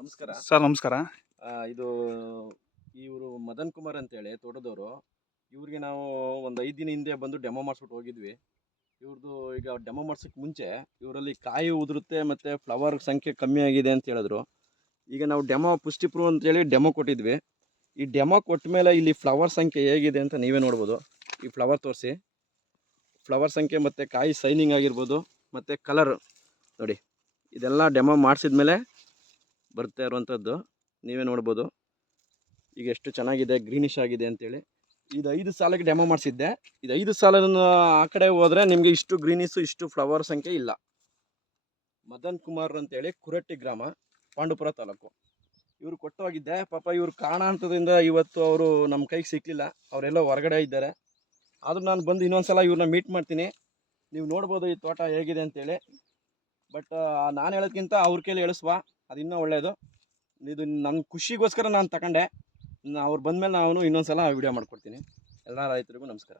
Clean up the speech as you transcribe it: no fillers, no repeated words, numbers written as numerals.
ನಮಸ್ಕಾರ ಸರ್ ನಮಸ್ಕಾರ. ಇದು ಇವರು ಮದನ್ ಕುಮಾರ್ ಅಂತೇಳಿ ತೋಟದವರು. ಇವ್ರಿಗೆ ನಾವು ಒಂದು 5 ದಿನ ಹಿಂದೆ ಬಂದು ಡೆಮೋ ಮಾಡಿಸ್ಬಿಟ್ಟು ಹೋಗಿದ್ವಿ. ಇವ್ರದ್ದು ಈಗ ಡೆಮೋ ಮಾಡ್ಸೋಕ್ಕೆ ಮುಂಚೆ ಇವರಲ್ಲಿ ಕಾಯಿ ಉದುರುತ್ತೆ ಮತ್ತು ಫ್ಲವರ್ ಸಂಖ್ಯೆ ಕಮ್ಮಿ ಆಗಿದೆ ಅಂತ ಹೇಳಿದ್ರು. ಈಗ ನಾವು ಡೆಮೋ ಪುಷ್ಟಿ ಪ್ರೂವ್ ಅಂತೇಳಿ ಡೆಮೋ ಕೊಟ್ಟಿದ್ವಿ. ಈ ಡೆಮೋ ಕೊಟ್ಟ ಮೇಲೆ ಇಲ್ಲಿ ಫ್ಲವರ್ ಸಂಖ್ಯೆ ಹೇಗಿದೆ ಅಂತ ನೀವೇ ನೋಡ್ಬೋದು. ಈ ಫ್ಲವರ್ ತೋರಿಸಿ, ಫ್ಲವರ್ ಸಂಖ್ಯೆ ಮತ್ತು ಕಾಯಿ ಸೈನಿಂಗ್ ಆಗಿರ್ಬೋದು ಮತ್ತು ಕಲರ್ ನೋಡಿ, ಇದೆಲ್ಲ ಡೆಮೋ ಮಾಡಿಸಿದ್ಮೇಲೆ ಬರ್ತಾ ಇರುವಂಥದ್ದು ನೀವೇ ನೋಡ್ಬೋದು. ಈಗ ಎಷ್ಟು ಚೆನ್ನಾಗಿದೆ, ಗ್ರೀನಿಶ್ ಆಗಿದೆ ಅಂತೇಳಿ. ಇದು 5 ಸಾಲಕ್ಕೆ ಡೆಮೋ ಮಾಡಿಸಿದ್ದೆ. ಇದು 5 ಸಾಲನ್ನು ಆ ಕಡೆ ಹೋದರೆ ನಿಮಗೆ ಇಷ್ಟು ಗ್ರೀನಿಶು ಇಷ್ಟು ಫ್ಲವರ್ ಸಂಖ್ಯೆ ಇಲ್ಲ. ಮದನ್ ಕುಮಾರ್ ಅಂತೇಳಿ ಕುರಟ್ಟಿ ಗ್ರಾಮ, ಪಾಂಡುಪುರ ತಾಲೂಕು. ಇವರು ಕೊಟ್ಟೋಗಿದ್ದೆ. ಪಾಪ ಇವರು ಕಾರಣಾಂತರದಿಂದ ಇವತ್ತು ಅವರು ನಮ್ಮ ಕೈಗೆ ಸಿಕ್ಕಲಿಲ್ಲ, ಅವರೆಲ್ಲೋ ಹೊರಗಡೆ ಇದ್ದಾರೆ. ಆದರೂ ನಾನು ಬಂದು ಇನ್ನೊಂದು ಸಲ ಇವ್ರನ್ನ ಮೀಟ್ ಮಾಡ್ತೀನಿ. ನೀವು ನೋಡ್ಬೋದು ಈ ತೋಟ ಹೇಗಿದೆ ಅಂತೇಳಿ. ಬಟ್ ನಾನು ಹೇಳೋದ್ಕಿಂತ ಅವ್ರ ಕೈಲಿ ಹೇಳಿಸುವ, ಅದು ಇನ್ನೂ ಒಳ್ಳೆಯದು. ಇದು ನನ್ನ ಖುಷಿಗೋಸ್ಕರ ನಾನು ತಗೊಂಡೆ. ಅವ್ರು ಬಂದಮೇಲೆ ನಾನು ಇನ್ನೊಂದು ಸಲ ವೀಡಿಯೋ ಮಾಡ್ಕೊಡ್ತೀನಿ. ಎಲ್ಲ ರೈತರಿಗೂ ನಮಸ್ಕಾರ.